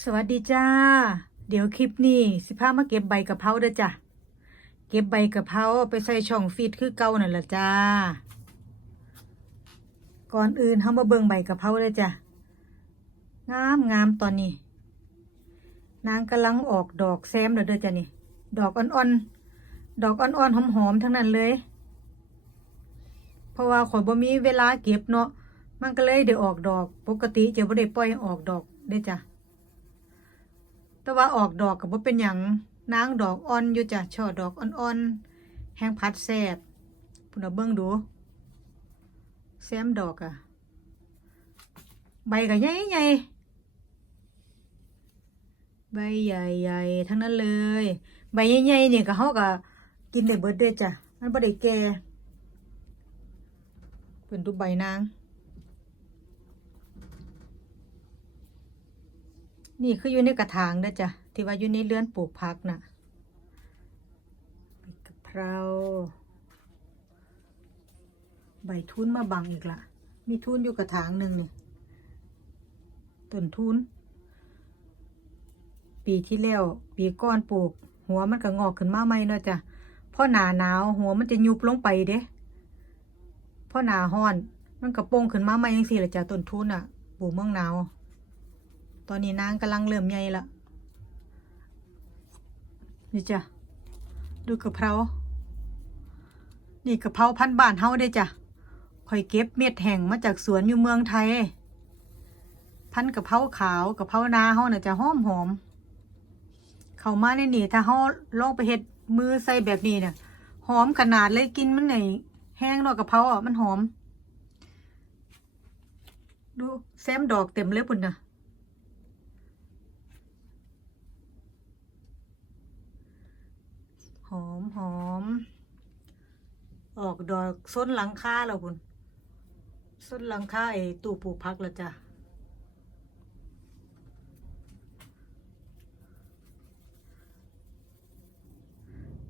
สวัสดีจ้า เดี๋ยวคลิปนี้สิพามาเก็บใบกะเพราเด้อจ้ะ เก็บใบกะเพราไปใส่ช่องฟีดคือเก่านั่นล่ะจ้า ก่อนอื่นเฮามาเบิ่งใบกะเพราเลยจ้ะ งามงามตอนนี้ นางกำลังออกดอกแซมแล้วเด้อจ้ะนี่ ดอกอ่อนๆ ดอกอ่อนๆหอมๆทั้งนั้นเลย เพราะว่าข่อยบ่มีเวลาเก็บเนาะ มันก็เลยได้ออกดอก ปกติจะบ่ได้ปล่อยออกดอกเด้อจ้ะ แต่ว่าออกดอกก็บ่เป็นหยังนางดอกอ่อนอยู่จ้ะช่อดอกอ่อนๆแห้งพัดแซบพุ่นเอาเบิ่งดูแซมดอกอะใบก็ใหญ่ๆใบใหญ่ๆทั้งนั้นเลย ใบใหญ่ๆนี่ยก็เฮาก็กินได้เบิดเด้จ้ะมันบ่ได้แก่เป็นรูปใบนาง นี่คืออยู่ในกระถางเด้อจ้ะที่ว่าอยู่ในเรือนปลูกผักน่ะใบกะเพราใบทุนมาบังอีกละมีทุนอยู่กระถางหนึ่งนี่ต้นทุน ปีที่แล้วปีก้อนปลูก หัวมันก็งอกขึ้นมาใหม่เนาะจ้ะพอหนาหนาวหัวมันจะยุบลงไปเด้พอหนาห้อน มันก็โป่งขึ้นมาใหม่ยังสี่ละจ้ะต้นทุนอะ ปลูกเมืองหนาว อนนี้นางกำลังเริ่มใหญ่ละนี่จ้ะดูกะเพรา นี่กะเพราพันบ้านเฮาได้จ้ะข่อยเก็บเม็ดแห้งมาจากสวนอยู่เมืองไทย พันธุ์กะเพราขาวกะเพรานาเฮาน่ะจะหอมหอม เข้ามาในนี่ถ้าเฮาลองไปเฮ็ดมือใส่แบบนี้เนี่ยหอมขนาดเลยกินมันไหนแห้งเนาะกะเพราอะมันหอม ดูแซมดอกเต็มเลยปุ่นน่ะ หอมหอม ออกดอกส้นหลังคาแล้วคุณส้นหลังคาไอ้ตู้ปลูกพักแล้วจ้ะ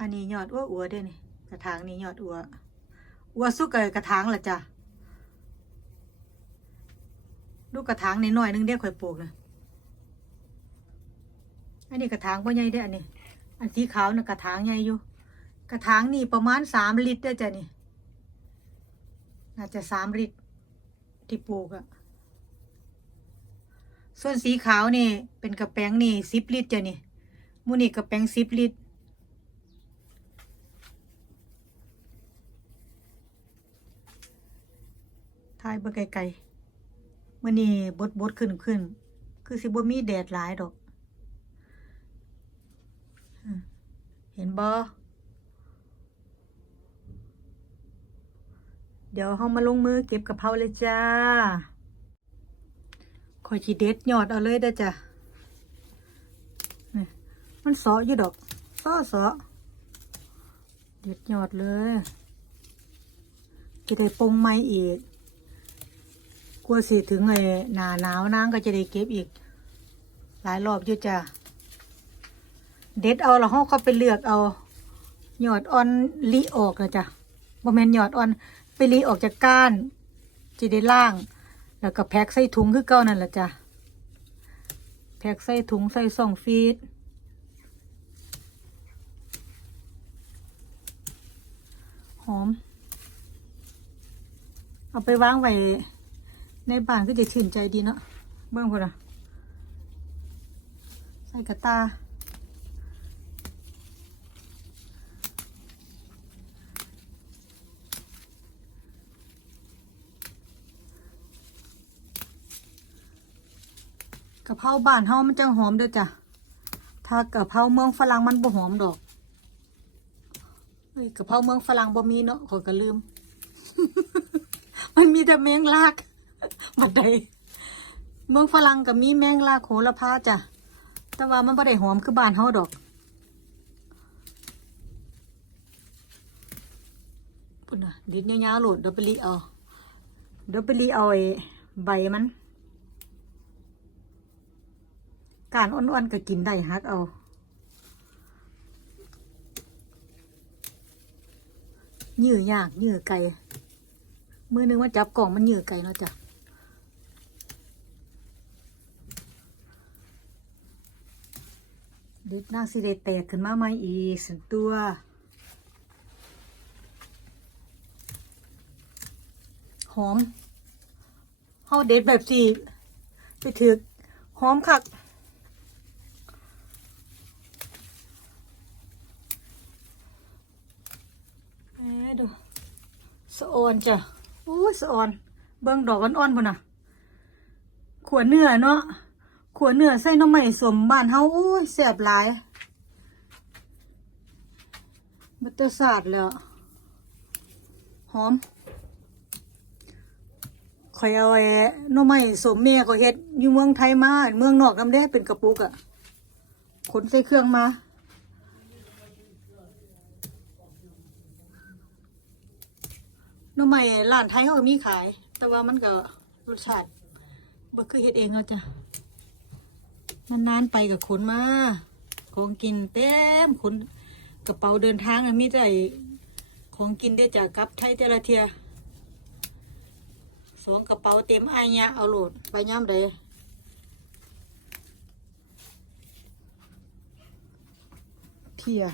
อันนี้ยอดอ้วอัวเด้นี่กระถางนี้ยอดอัวอัวสุกกับกระถางละจ้ะดูกระถางนิดหน่อยนึงเด้ข่อยปลูกนะอันนี้กระถางพ่อใหญ่เด้ออันนี้ อันสีขาวน่ะกระถางใหญ่อยู่ กระถางนี่ประมาณสามลิตรเด้จ้ะนี่น่าจะสามลิตรที่ปลูกอะส่วนสีขาวนี่ เป็นกระแป้งนี่สิบลิตรจ้ะนี่มูนี่กระแป้งสิบลิตรทายเบ่ไกลๆมื้อนี้บดบดขึ้นขึ้น คือสิบ่มีแดดหลายดอก เห็นบ่ เดี๋ยวเฮามาลงมือเก็บกะเพราเลยจ้าข่อยสิเด็ดยอดเอาเลยเด้อจ้ะมันเสาะอยู่ดอกเสาะเสาะเด็ดยอดเลยจะได้ปงใหม่อีก กลัวสิถึงไอ้หนาหนาวนางก็จะได้เก็บอีก หลายรอบอยู่จ้ะ เด็ดเอาแล้วเขาก็ไปเลือกเอา หยอดอ่อนลีออกนะจ้ะบ่แม่นหยอดอ่อน ไปลีออกจากก้านจะได้ล่าง แล้วก็แพ็คใส่ถุงคือเก่านั่นแหละจ้ะแพ็คใส่ถุงใส่ซองฟีดหอม เอาไปวางไว้ในบ้านก็จะชื่นใจดีเนาะเบิ่งบนอะใส่กระตา กะเพราบ้านเฮามันจังหอมเด้อจ้ะ ถ้ากะเพราเมืองฝรั่งมันบ่หอมดอกเฮ้ยกะเพราเมืองฝรั่งบ่มีเนาะขอยก็ลืม มันมีแต่แมงลากบัดใดเมืองฝรั่งก็มีแมงลากโหระพาจ้ะ แต่ว่ามันบ่ได้หอมคือบ้านเฮาดอกปุ่นน่ะดิดยาวๆโหลดเดี๋ยวไปรีเอาเดี๋ยวไปรีเอาไอ้ใบมัน การอ่อนๆก็กินได้ฮักเอาเหยื่อยากเหยื่อไก่มือนึงว่าจับกล่องมันเหยื่อไก่เนาะจ้ะเด็ดนางสิได้แตกขึ้นมาใหม่อีกสันตัวหอมเฮาเด็ดแบบสี่ไปถึกหอมคักเอ๊ะดู สะออนจ้ะโอ้ยสะออน เบิ่งดอกอ่อนๆพุ่นน่ะขวเนื้อเนาะขวเนื้อใส่น้ำใหม่สมบ้านเฮาโอ้ยแซ่บหลายบัตเตอร์สาดแล้ว หอมข่อยเอาไอ้น้ำใหม่สมเมียก็เฮ็ดอยู่เมืองไทยมาเมืองนอกน้ำเด้เป็นกระปุกอะขนใส่เครื่องมา น้ำใหม่ร้านไทยเขาก็มีขาย แต่ว่ามันก็รสชาติบ่คือเฮ็ดเองเอาจ้ะนานๆไปกับขนมาของกินเต็มขนกระเป๋าเดินทางอะมีแต่ของกินได้จากกับไทยแต่ละเทียสองกระเป๋าเต็มอายะเอาโหลดไปย่ำใดเทีย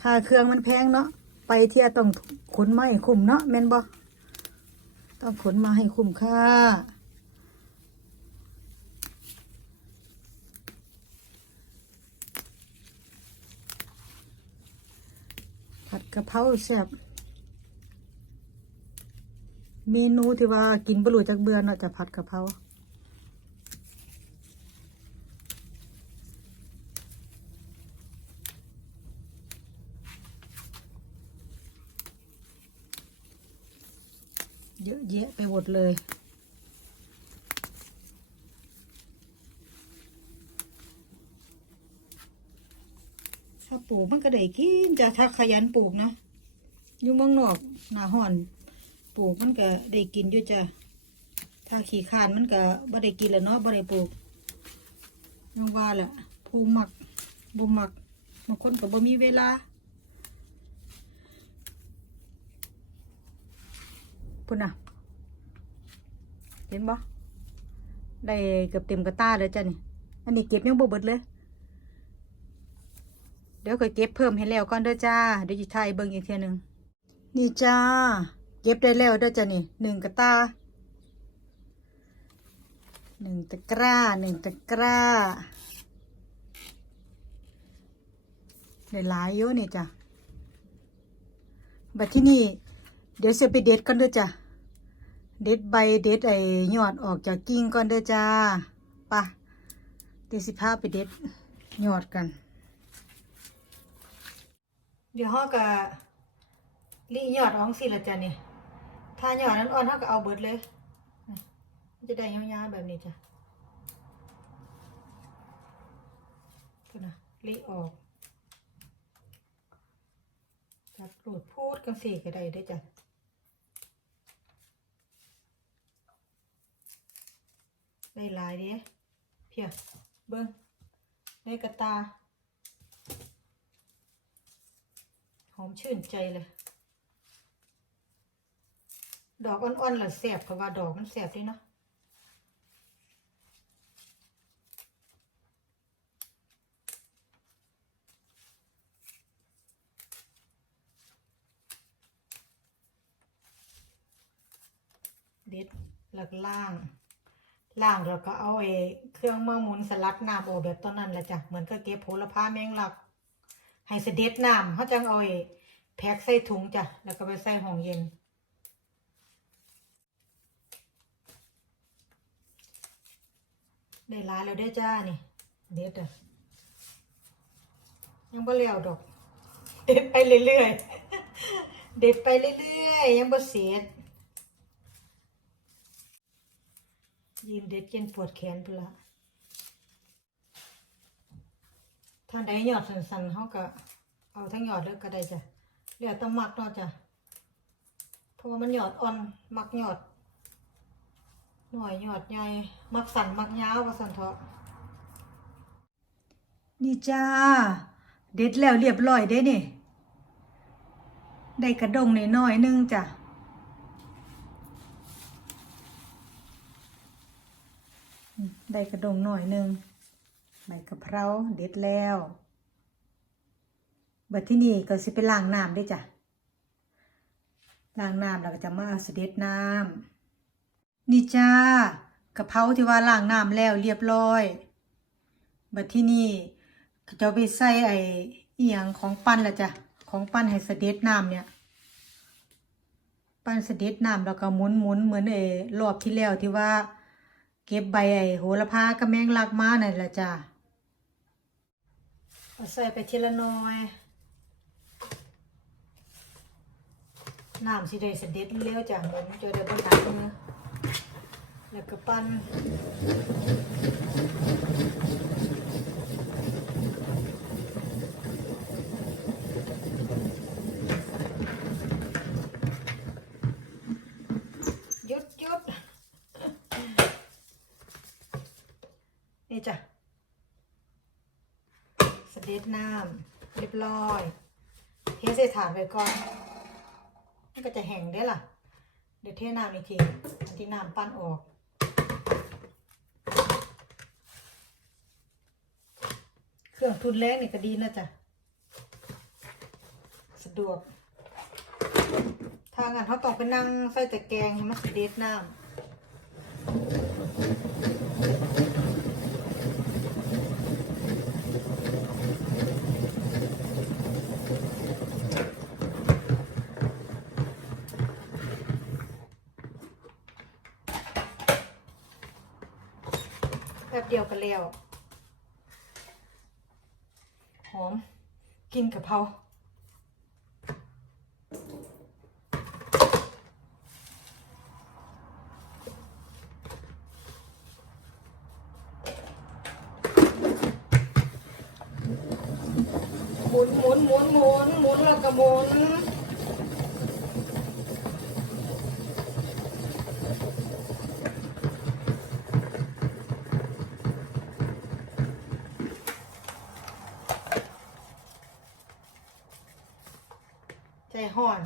ค่าเครื่องมันแพงเนาะไปเที่ยต้องขนมาให้คุ้มเนาะแม่นบ่ต้องขนมาให้คุ้มค่าผัดกะเพราแซ่บเมนูที่ว่ากินบรูจากเบื่อเนาะจะผัดกะเพรา เยอะแยะไปหมดเลย ถ้าปลูกมันก็ได้กินจะถ้าขยันปลูกนะอยู่เมืองนอกหนาห้อน ปลูกมันก็ได้กินอยู่จ้ะถ้าขี้ขานมันก็บ่ได้กินแล้วเนาะบ่ได้ปลูกยังว่าแหละผู้มักบ่มักบางคนก็บ่มีเวลา พุ่นน่ะ เห็นบ่ได้เกือบเต็มกระตาเลยจ้ะนี่ อันนี้เก็บยังบ่เบิดเลย เดี๋ยวก็เก็บเพิ่มให้แล้วก่อนเด้อจ้า เดี๋ยวจะถ่ายเบิ่งอีกเทียหนึง นี่จ้า เก็บได้แล้วเด้อจ้านี่หนึ่งกระตาหนึ่งตะกร้าหนึ่งตะกร้าได้หลายอยู่นี่จ้ะบัดที่นี่ เดี๋ยวเสียไปเด็ดก่อนเด้อจ้ะ เด็ดใบเด็ดไอ้ยอดออกจากกิ่งก่อนเด้อจ้าปะเดี๋ยวสิพาไปเด็ดยอดกัน เดี๋ยวเราก็รียอดอองสิละจ้ะนี่ถ้ายอดนั้นอ่อนเราก็เอาเบิดเลย จะได้ยาวๆแบบนี้จ้ะก็นะรีออกจับโหลดพูดกันสี่ก็ได้ได้จ้ะ ได้หลายเด้เพียเบิ้งได้กระตา หอมชื่นใจเลย ดอกอ่อนๆล่ะแสบก็ว่าดอกมันแสบดีเนาะเด็ดหลักล่าง ล่างเราก็เอาไอ้เครื่องมือหมุนสลัดน้ำออกแบบตอนนั้นแหละจ้ะเหมือนก็เก็บโหระพาแมงลัก ให้เสด็จน้ำเขาจังเอาไอ้แพ็คใส่ถุงจ้ะแล้วก็ไปใส่ห้องเย็น ได้หลายแล้วได้จ้านี่เด็ดอะยังบ่เลี้ยวดอก เด็ดไปเรื่อยๆเด็ดไปเรื่อยๆยังบ่เสร็จ ยิ้มเด็ดเย็นปวดแขนไปละถ้าได้หยอดสันๆเขาก็เอาทั้งหยอดเลยก็ได้จ้ะเหลือต้องมักเนาะจ้ะเพราะว่ามันหยอดอ่อนมักหยอดหน่อยหยอดใหญ่มักสันมักยาวว่าสันเถาะนี่จ้า เด็ดแล้วเรียบร้อยได้นี่ ได้กระดงในน้อยๆนึงจ้ะ อืม ได้กระดงหน่อยหนึ่งใบกะเพราเด็ดแล้วบัดที่นี่ก็สิไปล้างน้ำด้วยจ้ะล้างน้ำแล้วก็จะมาเอาเสด็จน้ำนี่จ้ากะเพราที่ว่าล้างน้ำแล้วเรียบร้อยบัดที่นี่ก็จะไปใส่ไอ้อียงของปั้นละจ้ะของปั้นให้เสด็จน้ำเนี่ย ปั้นเสด็จน้ำแล้วก็หมุนหมุนเหมือนไอ้รอบที่แล้วที่ว่า เก็บใบไอ้โหระพากระแมงลักมานั่นแหละจ้ะเอาใส่ไปทีละน้อยน้ำสิได้เสด็จเร็วจ้ะหมือนจะได้บนหนักมือแล้วก็ปั้นหยุดหยุด นี่จ้ะเส ดน้ำเรียบร้อยเทใส่ถาดไปก่อนมันก็จะแห้งได้ล่ะ เดี๋ยวเทน้ำอีกทีอันที่น้ำปั้นออกเครื่องทุนแรกนี่ก็ดีนะจ๊ะสะดวกทางานเขาต้องไปนั่งใส่แต่แกงให้มันเด็จน้ำ แบบเดียวกันแล้ว หอม กินกะเพราหมุนหมุนหมุนหมุนหมุนแล้วก็หมุน ใจห่อน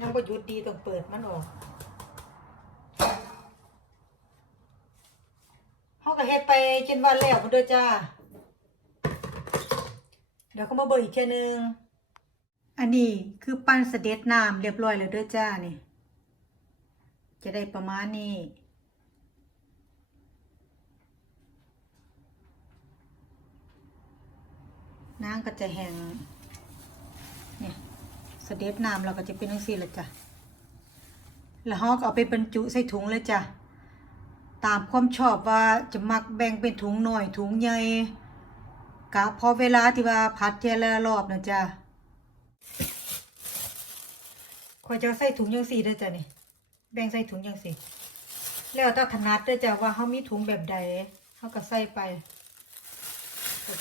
ยังประยุทธ์ดีต้องเปิดมันออกเขาก็เฮ็ดไปจนวันแล้วพุ่นเด้อจ้า เดี๋ยวเขามาเบิกอีกเทีนึง อันนี้คือปั้นเสด็จน้ำเรียบร้อยแล้วเด้อจ้านี่ จะได้ประมาณนี้น้ำก็จะแห้ง เด็จน้ำเราก็จะเป็นจังซี่ละจ้ะแล้วเราก็เอาไปบรรจุใส่ถุงเลยจ้ะตามความชอบว่าจะมักแบ่งเป็นถุงหน่อยถุงใหญ่กะพอเวลาที่ว่าพัดเทละรอบนะจ้ะขอยจะเอาใส่ถุงยังสี่เด้จ้ะนี่ แบ่งใส่ถุงยังสี่ แล้วแต่ถนัดเด้จ้ะว่าเขามีถุงแบบใดเขาก็ใส่ไป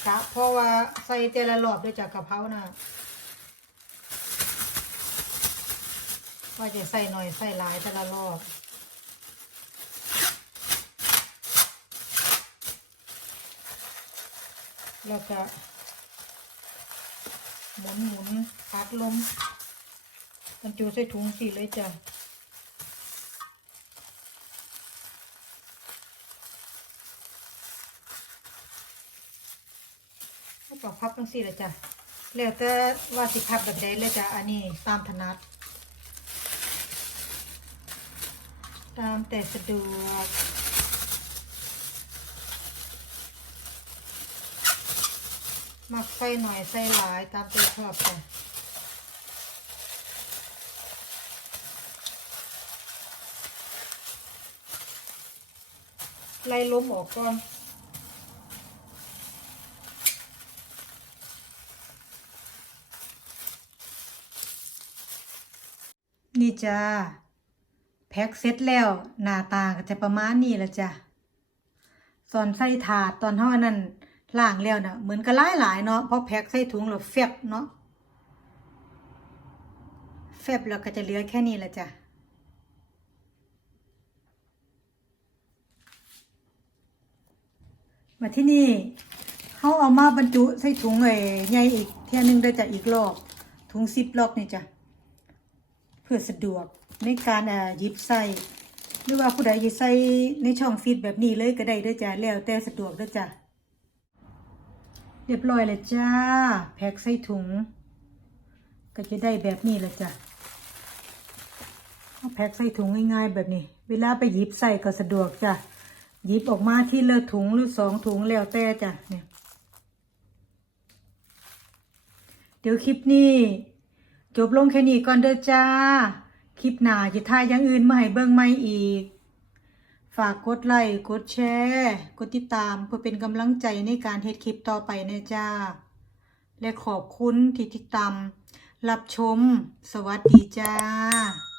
กะเพราะว่าใส่เทละรอบเด้จ้ะกะเพราน่ะ ว่าจะใส่หน่อยใส่หลายแต่ละรอบแล้วก็หมุนหมุนพัดลมบรรจุใส่ถุงสีเลยจ้ะแล้วก็พับทั้งสี่เลยจ้ะแล้วแต่ว่าสิพับแบบใดเลยจ้ะอันนี้ตามถนัด ตามแต่สะดวกมักใส่หน่อยใส่หลายตามใจชอบจ้ะไล่ล้มออกก่อนนี่จ้า แพ็กเสร็จแล้วหน้าตาก็จะประมาณนี้ละจ้ะตอนใส่ถาดตอนห่อนั้นล่างแล้วนะเหมือนกับหลายหลายๆเนาะเพราะแพ็กใส่ถุงแล้วเฟบเนาะเฟบแล้วก็จะเหลือแค่นี้ละจ้ะมาที่นี่เขาเอามาบรรจุใส่ถุงไอ้ใหญ่อีกเท่ยหนึงได้จะอีกรอบ ถุงซิปล็อกนี่จ้ะ เพื่อสะดวก ในการอ่อหยิบใส่หรือว่าผู้ใดจะใส่ในช่องฟีดแบบนี้เลยก็ได้ด้อจ้ะแล้วแต่สะดวกด้อจ้ะเรียบร้อยแล้วจ้า แพ็คใส่ถุง ก็จะได้แบบนี้แหละจ้ะแพ็คใส่ถุงง่ายๆแบบนี้ เวลาไปหยิบใส่ก็สะดวกจ้ะหยิบออกมาที่ละถุงหรือสองถุงแล้วแต่จ้ะเนี่ยเดี๋ยวคลิปนี้ จบลงแค่นี้ก่อนเด้อจ้า คลิปหน้าจะถ่ายอย่างอื่นมาให้เบิ่งใหม่อีก ฝากกดไลค์กดแชร์กดติดตามเพื่อเป็นกำลังใจในการเฮ็ดคลิปต่อไปนะจ้า และขอบคุณที่ติดตามรับชม สวัสดีจ้า